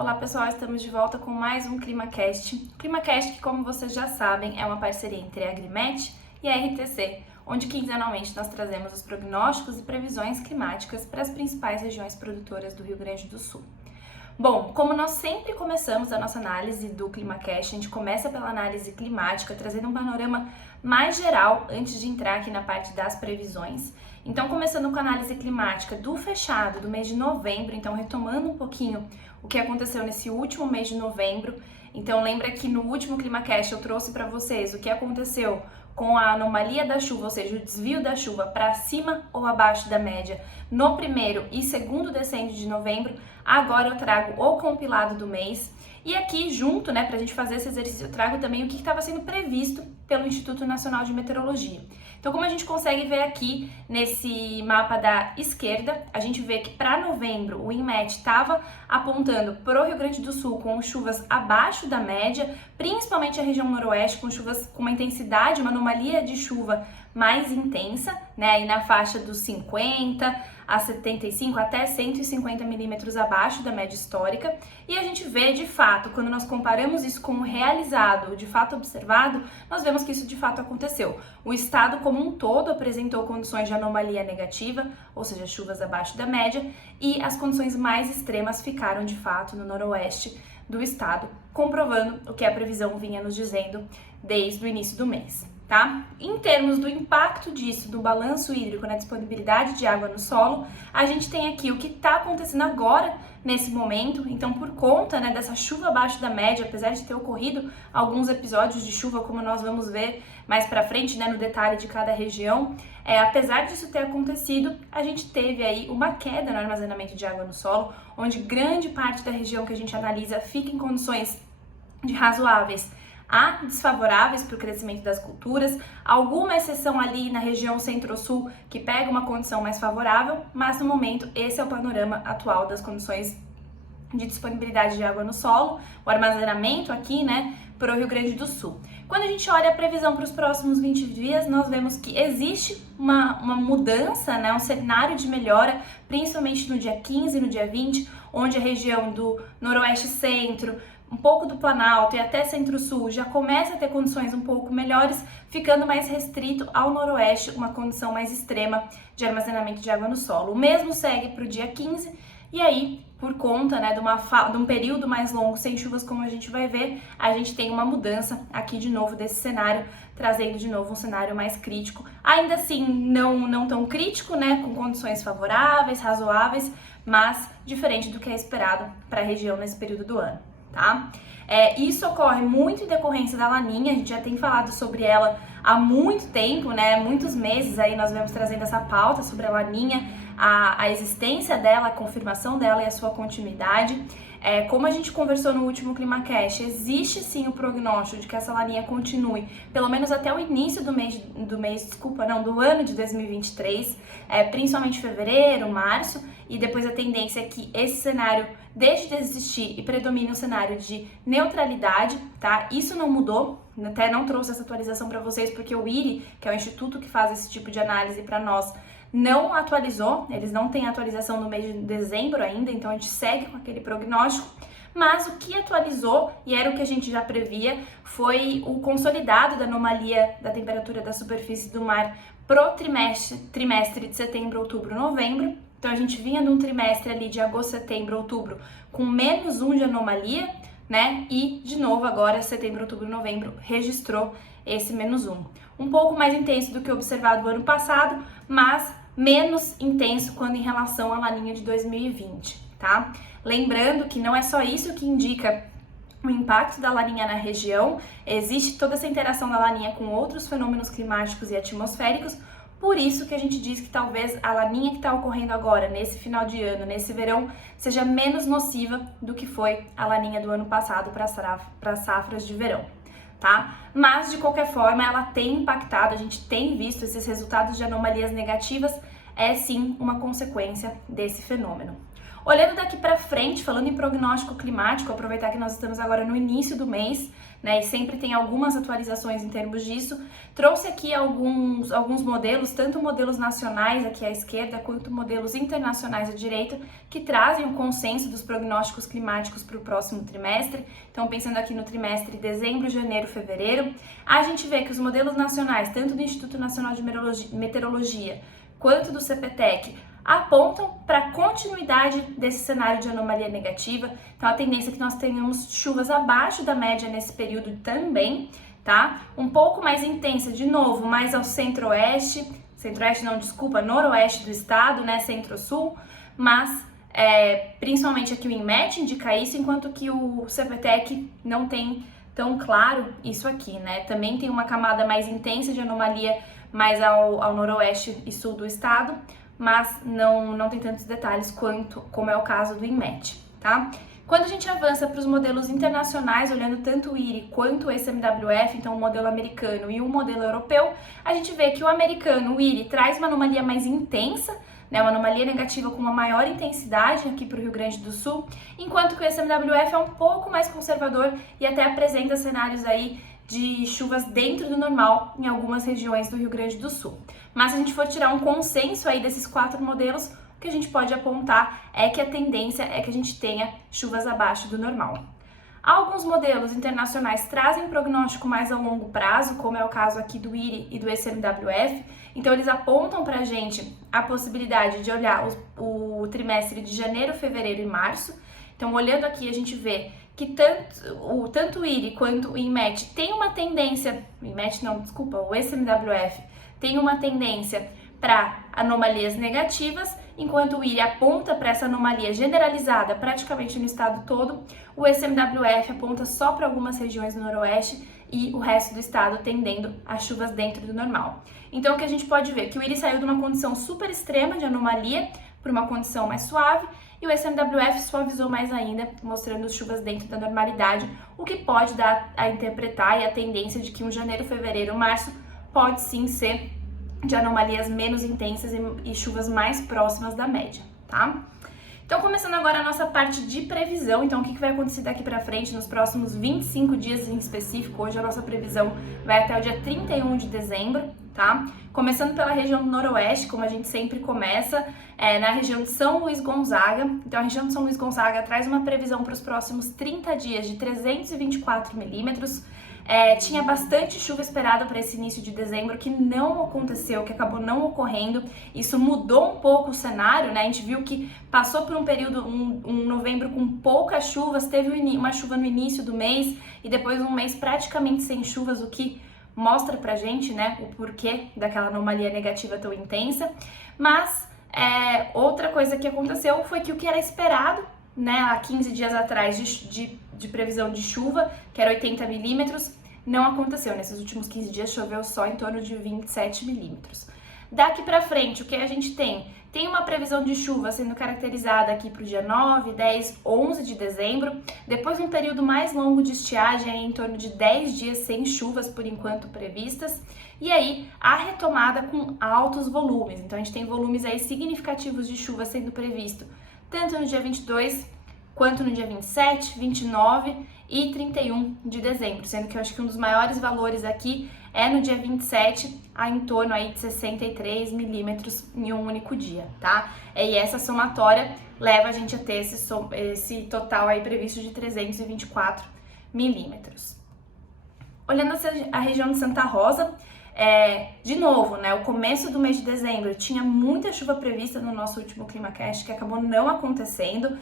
Olá pessoal, estamos de volta com mais um ClimaCast. ClimaCast que, como vocês já sabem, é uma parceria entre a Agrimet e a RTC, onde quinzenalmente nós trazemos os prognósticos e previsões climáticas para as principais regiões produtoras do Rio Grande do Sul. Bom, como nós sempre começamos a nossa análise do ClimaCast, a gente começa pela análise climática, trazendo um panorama mais geral antes de entrar aqui na parte das previsões. Então, começando com a análise climática do fechado do mês de novembro, então retomando um pouquinho o que aconteceu nesse último mês de novembro. Então, lembra que no último ClimaCast eu trouxe para vocês o que aconteceu com a anomalia da chuva, ou seja, o desvio da chuva para cima ou abaixo da média no primeiro e segundo decêndio de novembro. Agora eu trago o compilado do mês. E aqui junto, para a gente fazer esse exercício, eu trago também o que estava sendo previsto pelo Instituto Nacional de Meteorologia. Então, como a gente consegue ver aqui nesse mapa da esquerda, a gente vê que para novembro o INMET estava apontando para o Rio Grande do Sul com chuvas abaixo da média, principalmente a região noroeste, com chuvas com uma intensidade, uma anomalia de chuva mais intensa, aí na faixa dos 50 a 75 até 150 milímetros abaixo da média histórica. E a gente vê de fato, quando nós comparamos isso com o realizado, de fato observado, nós vemos que isso de fato aconteceu. O estado como um todo apresentou condições de anomalia negativa, ou seja, chuvas abaixo da média, e as condições mais extremas ficaram de fato no noroeste do estado, comprovando o que a previsão vinha nos dizendo desde o início do mês. Tá? Em termos do impacto disso, do balanço hídrico na disponibilidade de água no solo, a gente tem aqui o que está acontecendo agora, nesse momento. Então, por conta dessa chuva abaixo da média, apesar de ter ocorrido alguns episódios de chuva, como nós vamos ver mais para frente, no detalhe de cada região, apesar disso ter acontecido, a gente teve aí uma queda no armazenamento de água no solo, onde grande parte da região que a gente analisa fica em condições de razoáveis a desfavoráveis para o crescimento das culturas, alguma exceção ali na região centro-sul que pega uma condição mais favorável, mas no momento esse é o panorama atual das condições de disponibilidade de água no solo, o armazenamento aqui, para o Rio Grande do Sul. Quando a gente olha a previsão para os próximos 20 dias, nós vemos que existe uma mudança, um cenário de melhora, principalmente no dia 15 e no dia 20, onde a região do noroeste centro, um pouco do Planalto e até Centro-Sul já começa a ter condições um pouco melhores, ficando mais restrito ao noroeste, uma condição mais extrema de armazenamento de água no solo. O mesmo segue para o dia 15, e aí, por conta de um período mais longo sem chuvas, como a gente vai ver, a gente tem uma mudança aqui de novo desse cenário, trazendo de novo um cenário mais crítico. Ainda assim, não tão crítico, com condições favoráveis, razoáveis, mas diferente do que é esperado para a região nesse período do ano. Tá? Isso ocorre muito em decorrência da Laninha, a gente já tem falado sobre ela há muito tempo, muitos meses aí nós vemos trazendo essa pauta sobre a Laninha, a existência dela, a confirmação dela e a sua continuidade. Como a gente conversou no último ClimaCast, existe sim o prognóstico de que essa Laninha continue, pelo menos até o início do ano de 2023, principalmente fevereiro, março, e depois a tendência é que esse cenário deixe de existir e predomine o cenário de neutralidade, tá? Isso não mudou, até não trouxe essa atualização para vocês, porque o IRI, que é o instituto que faz esse tipo de análise para nós, não atualizou, eles não têm atualização no mês de dezembro ainda, então a gente segue com aquele prognóstico, mas o que atualizou, e era o que a gente já previa, foi o consolidado da anomalia da temperatura da superfície do mar pro trimestre de setembro, outubro, novembro. Então a gente vinha num trimestre ali de agosto, setembro, outubro com -1 de anomalia, e de novo agora setembro, outubro, novembro registrou esse -1. Um pouco mais intenso do que observado no ano passado, mas menos intenso quando em relação à Laninha de 2020, tá? Lembrando que não é só isso que indica o impacto da Laninha na região, existe toda essa interação da Laninha com outros fenômenos climáticos e atmosféricos, por isso que a gente diz que talvez a Laninha que está ocorrendo agora, nesse final de ano, nesse verão, seja menos nociva do que foi a Laninha do ano passado para as safras de verão, tá? Mas, de qualquer forma, ela tem impactado, a gente tem visto esses resultados de anomalias negativas, é sim uma consequência desse fenômeno. Olhando daqui para frente, falando em prognóstico climático, aproveitar que nós estamos agora no início do mês, né, e sempre tem algumas atualizações em termos disso, trouxe aqui alguns modelos, tanto modelos nacionais aqui à esquerda, quanto modelos internacionais à direita, que trazem o consenso dos prognósticos climáticos para o próximo trimestre. Então, pensando aqui no trimestre dezembro, janeiro, fevereiro, a gente vê que os modelos nacionais, tanto do Instituto Nacional de Meteorologia, quanto do CPTEC, apontam para a continuidade desse cenário de anomalia negativa. Então, a tendência é que nós tenhamos chuvas abaixo da média nesse período também, tá? Um pouco mais intensa, de novo, mais ao centro-oeste, noroeste do estado, né, centro-sul, mas principalmente aqui o INMET indica isso, enquanto que o CPTEC não tem tão claro isso aqui, né? Também tem uma camada mais intensa de anomalia mais ao noroeste e sul do estado, mas não tem tantos detalhes como é o caso do INMET, tá? Quando a gente avança para os modelos internacionais, olhando tanto o IRI quanto o SMWF, então o modelo americano e o modelo europeu, a gente vê que o americano, o IRI, traz uma anomalia mais intensa, né, uma anomalia negativa com uma maior intensidade aqui para o Rio Grande do Sul, enquanto que o SMWF é um pouco mais conservador e até apresenta cenários aí de chuvas dentro do normal em algumas regiões do Rio Grande do Sul. Mas se a gente for tirar um consenso aí desses 4 modelos, o que a gente pode apontar é que a tendência é que a gente tenha chuvas abaixo do normal. Alguns modelos internacionais trazem prognóstico mais a longo prazo, como é o caso aqui do IRI e do SMWF, então eles apontam para a gente a possibilidade de olhar o trimestre de janeiro, fevereiro e março. Então, olhando aqui, a gente vê que tanto o IRI quanto o INMET tem uma tendência, o SMWF tem uma tendência para anomalias negativas, enquanto o IRI aponta para essa anomalia generalizada praticamente no estado todo, o SMWF aponta só para algumas regiões do noroeste e o resto do estado tendendo a chuvas dentro do normal. Então, o que a gente pode ver? Que o IRI saiu de uma condição super extrema de anomalia para uma condição mais suave, e o SMWF suavizou mais ainda, mostrando chuvas dentro da normalidade, o que pode dar a interpretar e a tendência de que um janeiro, fevereiro, março pode sim ser de anomalias menos intensas e chuvas mais próximas da média, tá? Então, começando agora a nossa parte de previsão, então o que vai acontecer daqui para frente nos próximos 25 dias em específico. Hoje a nossa previsão vai até o dia 31 de dezembro, tá? Começando pela região do noroeste, como a gente sempre começa, na região de São Luís Gonzaga. Então, a região de São Luís Gonzaga traz uma previsão para os próximos 30 dias de 324 milímetros. Tinha bastante chuva esperada para esse início de dezembro, que não aconteceu, que acabou não ocorrendo. Isso mudou um pouco o cenário, né? A gente viu que passou por um período, um novembro com poucas chuvas, teve uma chuva no início do mês e depois um mês praticamente sem chuvas, o que mostra pra gente, né, o porquê daquela anomalia negativa tão intensa. Mas outra coisa que aconteceu foi que o que era esperado, né, há 15 dias atrás de previsão de chuva, que era 80 milímetros, não aconteceu. Nesses últimos 15 dias choveu só em torno de 27 milímetros. Daqui pra frente, o que a gente tem? Tem uma previsão de chuva sendo caracterizada aqui para o dia 9, 10, 11 de dezembro, depois um período mais longo de estiagem, em torno de 10 dias sem chuvas por enquanto previstas, e aí a retomada com altos volumes. Então a gente tem volumes aí significativos de chuva sendo previsto, tanto no dia 22 quanto no dia 27, 29 e 31 de dezembro, sendo que eu acho que um dos maiores valores aqui é no dia 27, em torno aí de 63 milímetros em um único dia, tá? E essa somatória leva a gente a ter esse total aí previsto de 324 milímetros. Olhando a região de Santa Rosa, de novo, né, o começo do mês de dezembro tinha muita chuva prevista no nosso último ClimaCast, que acabou não acontecendo.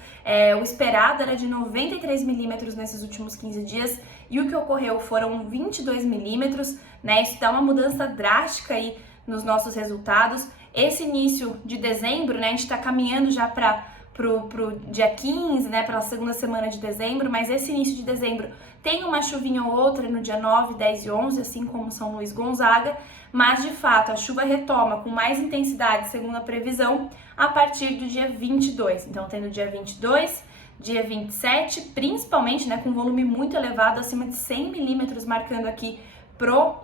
O esperado era de 93 milímetros nesses últimos 15 dias, e o que ocorreu foram 22 milímetros, né? Isso dá uma mudança drástica aí nos nossos resultados. Esse início de dezembro, né, a gente está caminhando já pro dia 15, né, pela segunda semana de dezembro, mas esse início de dezembro tem uma chuvinha ou outra no dia 9, 10 e 11, assim como São Luís Gonzaga, mas de fato a chuva retoma com mais intensidade, segundo a previsão, a partir do dia 22. Então, tendo dia 22, dia 27, principalmente, né, com volume muito elevado, acima de 100 milímetros, marcando aqui pro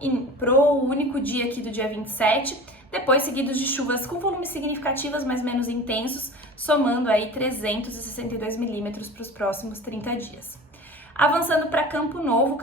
único dia aqui do dia 27. depois seguidos de chuvas com volumes significativos, mas menos intensos, somando aí 362 milímetros para os próximos 30 dias. Avançando para Campo Novo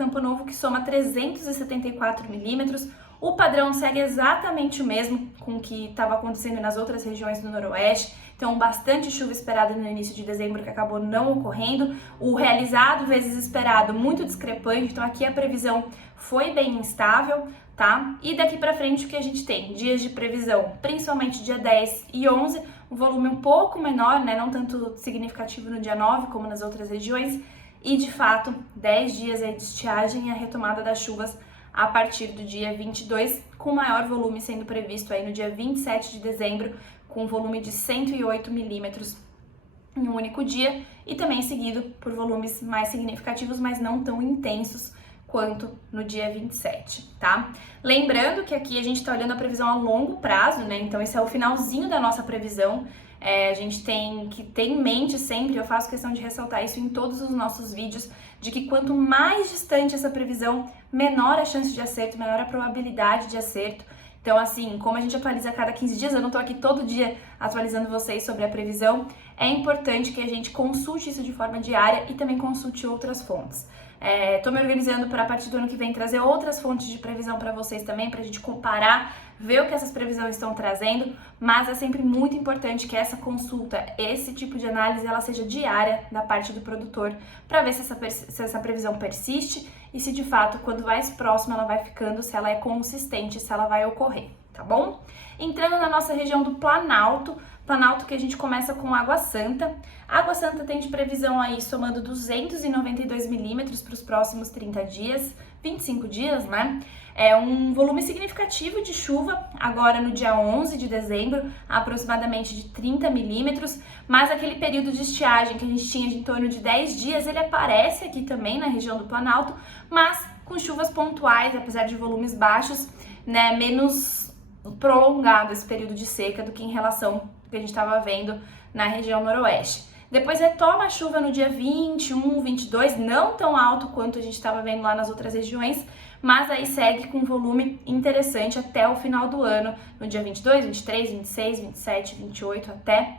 que soma 374 milímetros, o padrão segue exatamente o mesmo com o que estava acontecendo nas outras regiões do Noroeste, então bastante chuva esperada no início de dezembro que acabou não ocorrendo, o realizado vezes esperado muito discrepante, então aqui a previsão foi bem instável, tá? E daqui para frente o que a gente tem? Dias de previsão, principalmente dia 10 e 11, um volume um pouco menor, né? Não tanto significativo no dia 9 como nas outras regiões, e de fato 10 dias aí de estiagem e a retomada das chuvas a partir do dia 22, com maior volume sendo previsto aí no dia 27 de dezembro, com volume de 108 milímetros em um único dia, e também seguido por volumes mais significativos, mas não tão intensos quanto no dia 27, tá? Lembrando que aqui a gente tá olhando a previsão a longo prazo, né? Então esse é o finalzinho da nossa previsão. A gente tem que ter em mente sempre, eu faço questão de ressaltar isso em todos os nossos vídeos, de que quanto mais distante essa previsão, menor a chance de acerto, menor a probabilidade de acerto. Então, assim, como a gente atualiza a cada 15 dias, eu não tô aqui todo dia atualizando vocês sobre a previsão, é importante que a gente consulte isso de forma diária e também consulte outras fontes. Tô me organizando para a partir do ano que vem trazer outras fontes de previsão para vocês também, para a gente comparar, ver o que essas previsões estão trazendo, mas é sempre muito importante que essa consulta, esse tipo de análise, ela seja diária da parte do produtor, para ver se essa previsão persiste e se de fato, quando mais próxima ela vai ficando, se ela é consistente, se ela vai ocorrer, tá bom? Entrando na nossa região do Planalto que a gente começa com Água Santa. Água Santa tem de previsão aí somando 292 milímetros para os próximos 30 dias, 25 dias, né? É um volume significativo de chuva, agora no dia 11 de dezembro, aproximadamente de 30 milímetros, mas aquele período de estiagem que a gente tinha de em torno de 10 dias, ele aparece aqui também na região do Planalto, mas com chuvas pontuais, apesar de volumes baixos, né, menos prolongado esse período de seca do que em relação que a gente estava vendo na região noroeste. Depois retoma a chuva no dia 21, 22, não tão alto quanto a gente estava vendo lá nas outras regiões, mas aí segue com um volume interessante até o final do ano, no dia 22, 23, 26, 27, 28, até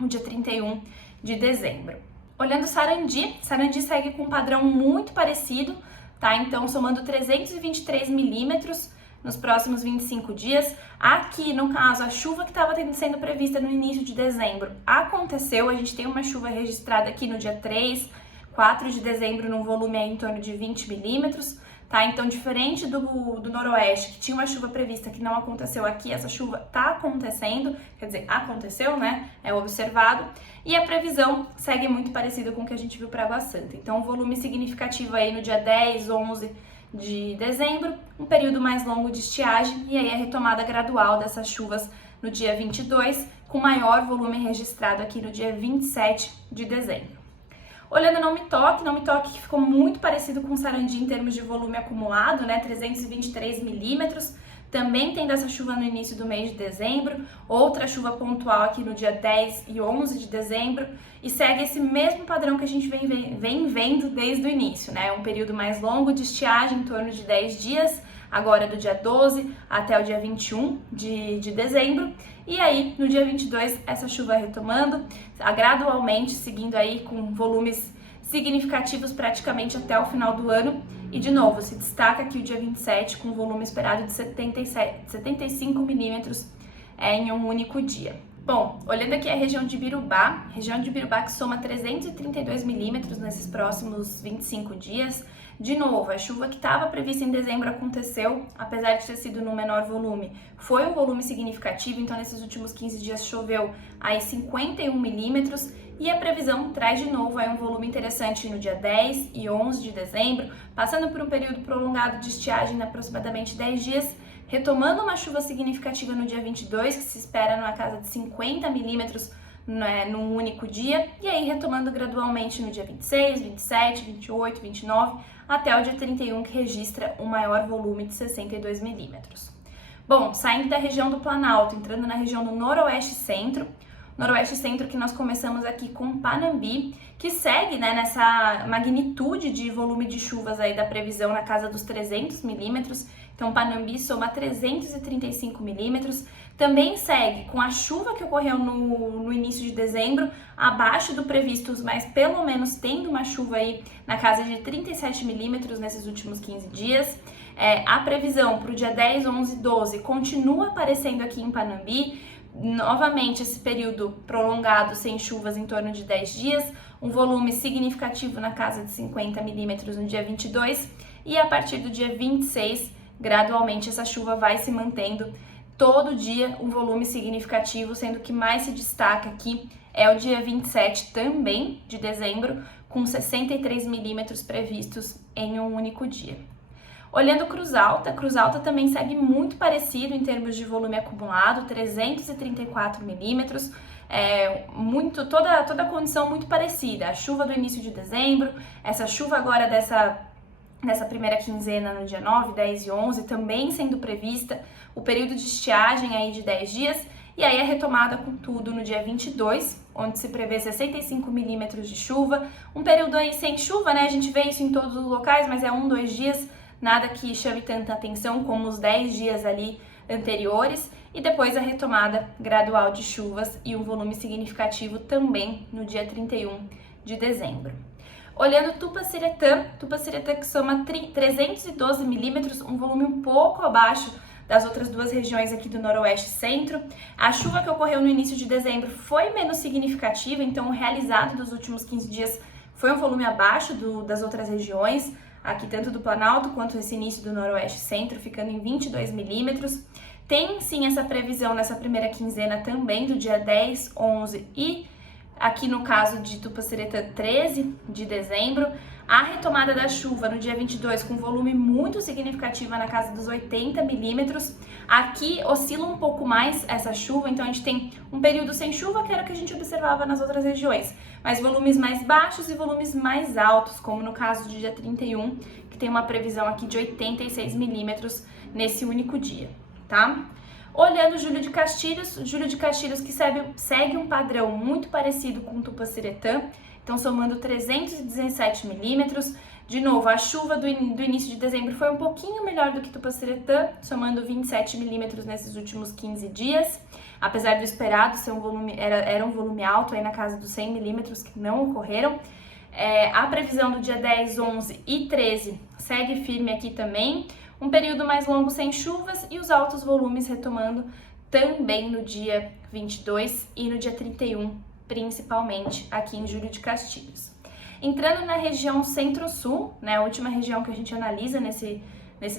o dia 31 de dezembro. Olhando Sarandi segue com um padrão muito parecido, tá? Então, somando 323 milímetros nos próximos 25 dias. Aqui, no caso, a chuva que estava sendo prevista no início de dezembro aconteceu. A gente tem uma chuva registrada aqui no dia 3, 4 de dezembro, num volume aí em torno de 20 milímetros, tá? Então, diferente do noroeste, que tinha uma chuva prevista que não aconteceu aqui, essa chuva tá acontecendo, quer dizer, aconteceu, né? É observado. E a previsão segue muito parecida com o que a gente viu para Água Santa. Então, um volume significativo aí no dia 10, 11 de dezembro, um período mais longo de estiagem e aí a retomada gradual dessas chuvas no dia 22, com maior volume registrado aqui no dia 27 de dezembro. Olhando Não Me Toque que ficou muito parecido com Sarandi em termos de volume acumulado, né, 323 milímetros, também tem dessa chuva no início do mês de dezembro, outra chuva pontual aqui no dia 10 e 11 de dezembro, e segue esse mesmo padrão que a gente vem vendo desde o início, né? Um período mais longo de estiagem, em torno de 10 dias, agora do dia 12 até o dia 21 de dezembro, e aí no dia 22 essa chuva retomando, gradualmente seguindo aí com volumes significativos praticamente até o final do ano. E de novo, se destaca aqui o dia 27 com volume esperado de 75 milímetros em um único dia. Bom, olhando aqui a região de Birubá que soma 332 milímetros nesses próximos 25 dias. De novo, a chuva que estava prevista em dezembro aconteceu, apesar de ter sido no menor volume, foi um volume significativo, então nesses últimos 15 dias choveu aí 51 milímetros, e a previsão traz de novo aí um volume interessante no dia 10 e 11 de dezembro, passando por um período prolongado de estiagem de aproximadamente 10 dias, retomando uma chuva significativa no dia 22, que se espera numa casa de 50 milímetros, né, num único dia, e aí retomando gradualmente no dia 26, 27, 28, 29, até o dia 31, que registra um maior volume de 62 milímetros. Bom, saindo da região do Planalto, entrando na região do Noroeste Centro, Noroeste Centro, que nós começamos aqui com Panambi, que segue, né, nessa magnitude de volume de chuvas aí da previsão na casa dos 300 milímetros. Então, Panambi soma 335 milímetros. Também segue com a chuva que ocorreu no início de dezembro, abaixo do previsto, mas pelo menos tendo uma chuva aí na casa de 37 milímetros nesses últimos 15 dias. A previsão para o dia 10, 11 e 12 continua aparecendo aqui em Panambi. Novamente, esse período prolongado sem chuvas em torno de 10 dias, um volume significativo na casa de 50 milímetros no dia 22 e a partir do dia 26, gradualmente essa chuva vai se mantendo todo dia um volume significativo, sendo que mais se destaca aqui é o dia 27 também de dezembro, com 63 milímetros previstos em um único dia. Olhando Cruz Alta também segue muito parecido em termos de volume acumulado, 334 milímetros, toda a condição muito parecida. A chuva do início de dezembro, essa chuva agora nessa primeira quinzena no dia 9, 10 e 11 também sendo prevista, o período de estiagem aí de 10 dias e aí a retomada com tudo no dia 22, onde se prevê 65 milímetros de chuva, um período aí sem chuva, né? A gente vê isso em todos os locais, mas é 1, 2 dias, nada que chame tanta atenção como os 10 dias ali anteriores e depois a retomada gradual de chuvas e um volume significativo também no dia 31 de dezembro. Olhando Tupaciretã que soma 312 milímetros, um volume um pouco abaixo das outras duas regiões aqui do Noroeste Centro. A chuva que ocorreu no início de dezembro foi menos significativa, então o realizado dos últimos 15 dias foi um volume abaixo das outras regiões, aqui tanto do Planalto quanto esse início do Noroeste Centro, ficando em 22 milímetros. Tem sim essa previsão nessa primeira quinzena também, do dia 10, 11 e aqui no caso de Tupaciretã, 13 de dezembro, a retomada da chuva no dia 22 com volume muito significativo na casa dos 80 milímetros. Aqui oscila um pouco mais essa chuva, então a gente tem um período sem chuva, que era o que a gente observava nas outras regiões, mas volumes mais baixos e volumes mais altos, como no caso do dia 31, que tem uma previsão aqui de 86 milímetros nesse único dia, tá? Olhando Júlio de Castilhos que segue um padrão muito parecido com Tupaciretã, então somando 317 milímetros. De novo, a chuva do início de dezembro foi um pouquinho melhor do que Tupaciretã, somando 27 milímetros nesses últimos 15 dias, apesar do esperado ser era um volume alto, aí na casa dos 100 milímetros que não ocorreram. A previsão do dia 10, 11 e 13 segue firme aqui também, um período mais longo sem chuvas e os altos volumes retomando também no dia 22 e no dia 31, principalmente aqui em Júlio de Castilhos. Entrando na região Centro-Sul, né, a última região que a gente analisa nesse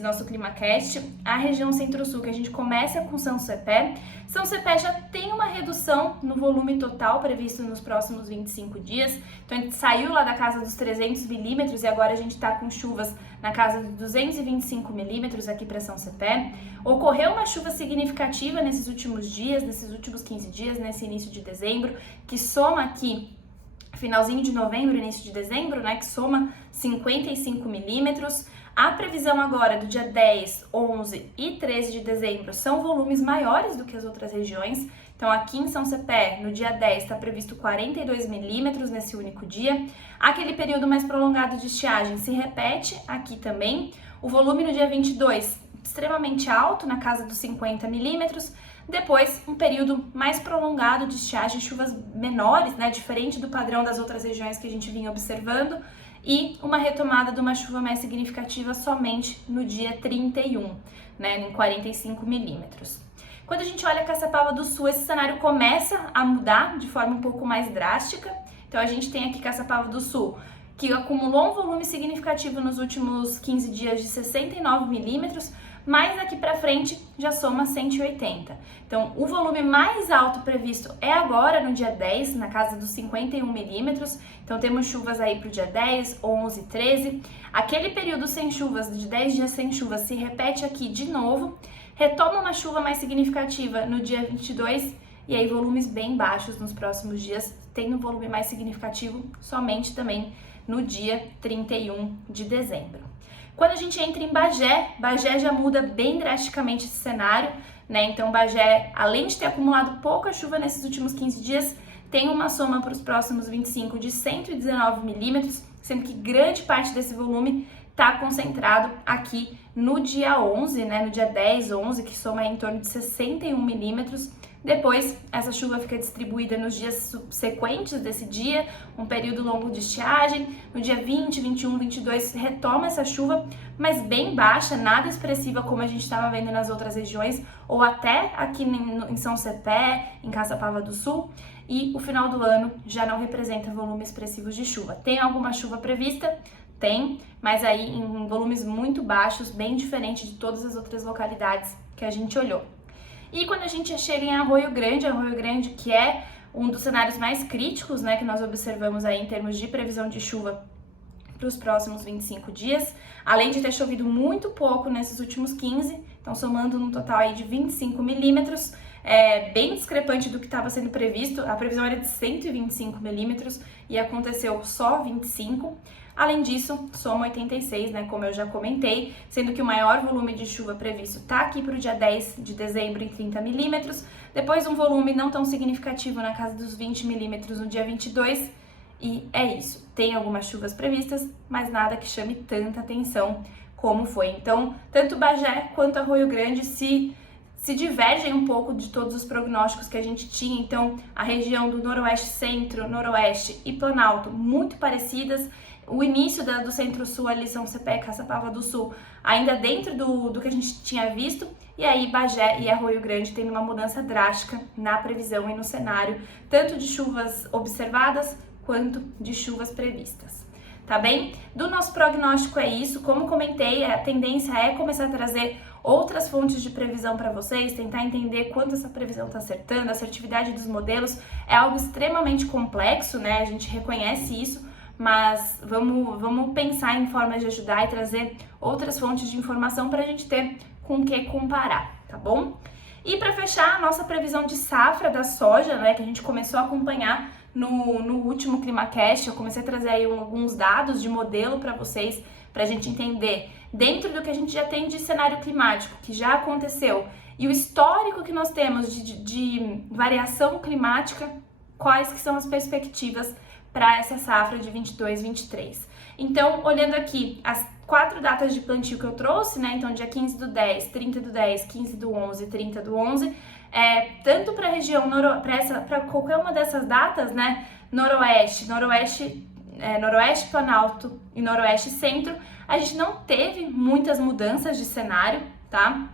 nosso ClimaCast, a região Centro-Sul, que a gente começa com São Cepé. São Cepé já tem uma redução no volume total previsto nos próximos 25 dias, então a gente saiu lá da casa dos 300 milímetros e agora a gente está com chuvas na casa de 225 milímetros aqui para São Cepé. Ocorreu uma chuva significativa nesses últimos dias, nesses últimos 15 dias, nesse início de dezembro, que soma aqui finalzinho de novembro, início de dezembro, né, que soma 55 milímetros. A previsão agora do dia 10, 11 e 13 de dezembro são volumes maiores do que as outras regiões. Então aqui em São Cepé, no dia 10, está previsto 42 milímetros nesse único dia. Aquele período mais prolongado de estiagem se repete aqui também. O volume no dia 22, extremamente alto, na casa dos 50 milímetros. Depois, um período mais prolongado de estiagem, chuvas menores, né, diferente do padrão das outras regiões que a gente vinha observando, e uma retomada de uma chuva mais significativa somente no dia 31, né, em 45 milímetros. Quando a gente olha Caçapava do Sul, esse cenário começa a mudar de forma um pouco mais drástica. Então a gente tem aqui Caçapava do Sul, que acumulou um volume significativo nos últimos 15 dias de 69 milímetros, mas daqui para frente já soma 180. Então, o volume mais alto previsto é agora, no dia 10, na casa dos 51 milímetros. Então, temos chuvas aí para o dia 10, 11, 13. Aquele período sem chuvas, de 10 dias sem chuvas, se repete aqui de novo. Retoma uma chuva mais significativa no dia 22 e aí volumes bem baixos nos próximos dias, tendo um volume mais significativo somente também no dia 31 de dezembro. Quando a gente entra em Bagé já muda bem drasticamente esse cenário, né? Então Bagé, além de ter acumulado pouca chuva nesses últimos 15 dias, tem uma soma para os próximos 25 de 119 milímetros, sendo que grande parte desse volume está concentrado aqui no dia 11, né, no dia 10, 11, que soma em torno de 61 milímetros. Depois, essa chuva fica distribuída nos dias subsequentes desse dia, um período longo de estiagem. No dia 20, 21, 22, retoma essa chuva, mas bem baixa, nada expressiva como a gente estava vendo nas outras regiões, ou até aqui em São Cepé, em Caçapava do Sul. E o final do ano já não representa volume expressivo de chuva. Tem alguma chuva prevista? Tem, mas aí em volumes muito baixos, bem diferente de todas as outras localidades que a gente olhou. E quando a gente chega em Arroio Grande, que é um dos cenários mais críticos, né, que nós observamos aí em termos de previsão de chuva para os próximos 25 dias, além de ter chovido muito pouco nesses últimos 15, então somando um total aí de 25 milímetros, bem discrepante do que estava sendo previsto. A previsão era de 125 milímetros e aconteceu só 25. Além disso, soma 86, né, como eu já comentei, sendo que o maior volume de chuva previsto está aqui para o dia 10 de dezembro em 30 milímetros, depois um volume não tão significativo na casa dos 20 milímetros no dia 22, e é isso. Tem algumas chuvas previstas, mas nada que chame tanta atenção como foi. Então, tanto Bagé quanto Arroio Grande se divergem um pouco de todos os prognósticos que a gente tinha. Então, a região do Noroeste, Centro, Noroeste e Planalto muito parecidas. O início do Centro-Sul ali, São Cepé, Caçapava do Sul, ainda dentro do que a gente tinha visto. E aí, Bagé e Arroio Grande tendo uma mudança drástica na previsão e no cenário, tanto de chuvas observadas quanto de chuvas previstas. Tá bem? Do nosso prognóstico é isso. Como comentei, a tendência é começar a trazer outras fontes de previsão para vocês, tentar entender quanto essa previsão está acertando. A assertividade dos modelos é algo extremamente complexo, né? A gente reconhece isso, mas vamos pensar em formas de ajudar e trazer outras fontes de informação para a gente ter com o que comparar, tá bom? E para fechar, a nossa previsão de safra da soja, né, que a gente começou a acompanhar no último ClimaCast, eu comecei a trazer aí alguns dados de modelo para vocês, para a gente entender, dentro do que a gente já tem de cenário climático, que já aconteceu, e o histórico que nós temos de variação climática, quais que são as perspectivas para essa safra de 22-23. Então, olhando aqui as 4 datas de plantio que eu trouxe, né? Então, dia 15 do 10, 30 do 10, 15 do 11, 30 do 11, tanto para a região, para qualquer uma dessas datas, né? Noroeste, Planalto e Noroeste Centro, a gente não teve muitas mudanças de cenário, tá?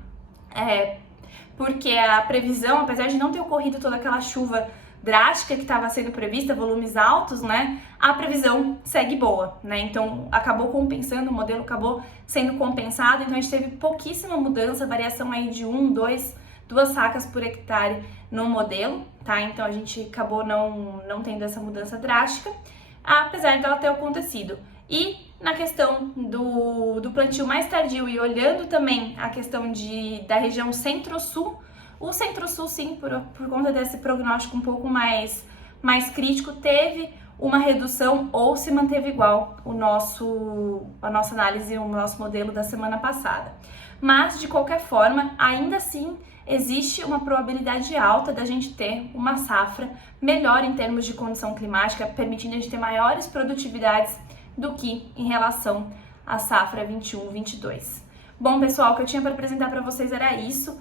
Porque a previsão, apesar de não ter ocorrido toda aquela chuva drástica que estava sendo prevista, volumes altos, né, a previsão segue boa, né, então acabou compensando, o modelo acabou sendo compensado, então a gente teve pouquíssima mudança, variação aí de 2 sacas por hectare no modelo, tá, então a gente acabou não tendo essa mudança drástica, apesar dela ter acontecido. E na questão do plantio mais tardio e olhando também a questão da região Centro-Sul, o Centro-Sul, sim, por conta desse prognóstico um pouco mais crítico, teve uma redução ou se manteve igual a nossa análise, o nosso modelo da semana passada. Mas, de qualquer forma, ainda assim, existe uma probabilidade alta da gente ter uma safra melhor em termos de condição climática, permitindo a gente ter maiores produtividades do que em relação à safra 21-22. Bom, pessoal, o que eu tinha para apresentar para vocês era isso.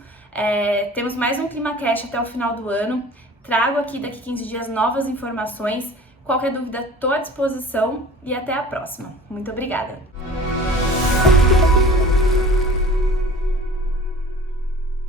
Temos mais um ClimaCast até o final do ano. Trago aqui daqui 15 dias novas informações. Qualquer dúvida, estou à disposição e até a próxima. Muito obrigada!